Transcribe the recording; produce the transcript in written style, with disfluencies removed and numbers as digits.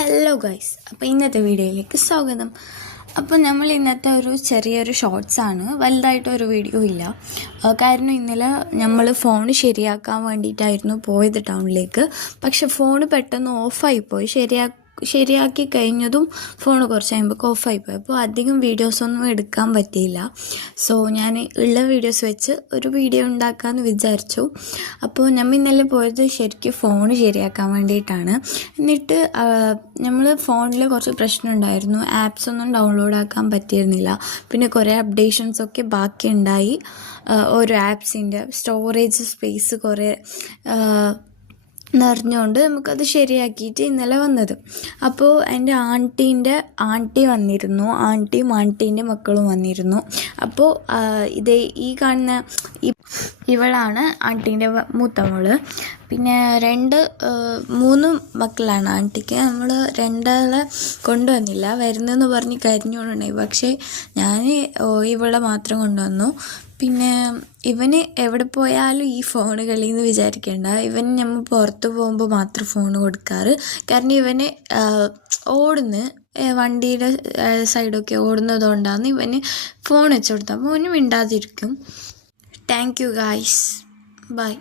Hello guys, അപ്പോൾ ഇന്നത്തെ വീഡിയോയിലേക്ക് സ്വാഗതം. അപ്പോൾ നമ്മൾ ഇന്നത്തെ ഒരു ചെറിയൊരു ഷോർട്സാണ്, വലുതായിട്ടൊരു വീഡിയോ ഇല്ല. കാരണം ഇന്നലെ നമ്മൾ ഫോൺ ശരിയാക്കാൻ വേണ്ടിയിട്ടായിരുന്നു പോയത് ടൗണിലേക്ക്. പക്ഷെ ഫോൺ പെട്ടെന്ന് ഓഫായിപ്പോയി. ശരിയാക്കി കഴിഞ്ഞതും ഫോൺ കുറച്ച് കഴിയുമ്പോൾ ഓഫായിപ്പോയി. അപ്പോൾ അധികം വീഡിയോസൊന്നും എടുക്കാൻ പറ്റിയില്ല. സോ ഞാൻ ഉള്ള വീഡിയോസ് വെച്ച് ഒരു വീഡിയോ ഉണ്ടാക്കാമെന്ന് വിചാരിച്ചു. അപ്പോൾ നമ്മൾ ഇന്നലെ പോയത് ശരിക്കും ഫോൺ ശരിയാക്കാൻ വേണ്ടിയിട്ടാണ്. എന്നിട്ട് നമ്മൾ ഫോണിൽ കുറച്ച് പ്രശ്നം ഉണ്ടായിരുന്നു. ആപ്സൊന്നും ഡൗൺലോഡ് ആക്കാൻ പറ്റിയിരുന്നില്ല. പിന്നെ കുറേ അപ്ഡേഷൻസൊക്കെ ബാക്കിയുണ്ടായി. ഓരോ ആപ്സിൻ്റെ സ്റ്റോറേജ് സ്പേസ് കുറേ നിറഞ്ഞുകൊണ്ട് നമുക്കത് ശരിയാക്കിയിട്ട് ഇന്നലെ വന്നത്. അപ്പോൾ എൻ്റെ ആൻറ്റി വന്നിരുന്നു. ആൻറ്റീൻ്റെ മക്കളും വന്നിരുന്നു. അപ്പോൾ ഈ കാണുന്ന ഇവളാണ് ആൻറ്റീൻ്റെ മൂത്ത മോള്. പിന്നെ 3 മക്കളാണ് ആൻറ്റിക്ക്. നമ്മൾ 2 കൊണ്ടുവന്നില്ല, വരുന്നെന്ന് പറഞ്ഞ് കരിഞ്ഞുകൊണ്ടുണ്ടായി. പക്ഷേ ഞാൻ ഇവളെ മാത്രം കൊണ്ടുവന്നു. പിന്നെ ഇവന് എവിടെ പോയാലും ഈ ഫോൺ കളിയെന്ന് വിചാരിക്കേണ്ട. ഇവന് നമ്മൾ പുറത്ത് പോകുമ്പോൾ മാത്രം ഫോൺ കൊടുക്കാറ്. കാരണം ഇവന് വണ്ടിയുടെ സൈഡൊക്കെ ഓടുന്നതുകൊണ്ടാണ് ഇവന് ഫോൺ വെച്ച് കൊടുത്താൽ മോന് മിണ്ടാതിരിക്കും. Thank you guys, by.